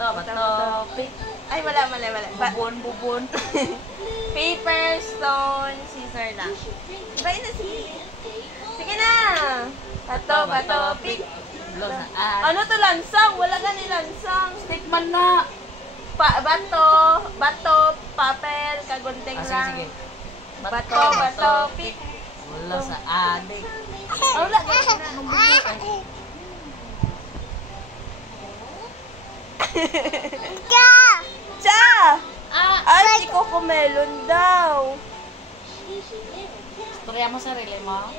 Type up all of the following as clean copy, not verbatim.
Bato. Pick. Ay, mali. Bubon. Paper, stone, scissor lang. Iba na, sige. Sige na. Bato, pick. Ano to, lansang? Wala gani lansang. Stickman na. Bato, papel, kagunting lang. Sige. Bato, pick. Wala sa adik. Wala gani na. Cha! Ay, si Coco Melon daw. Storya mo sarili mo.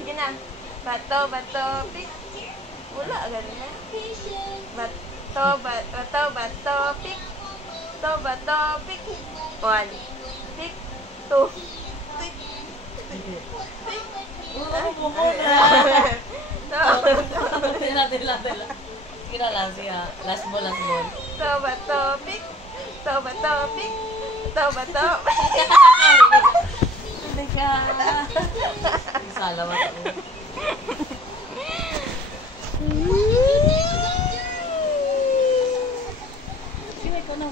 Sige na. Bato, pick. Wala, gano'n na. Bato, pick. Bato, pick. 1. Pick. 2. Pick. Tila. Sige na lang siya. Last ball. Bato, pick. Bato, pick. Bato. Hindi ka. Salamat ako. Sige, ikaw na.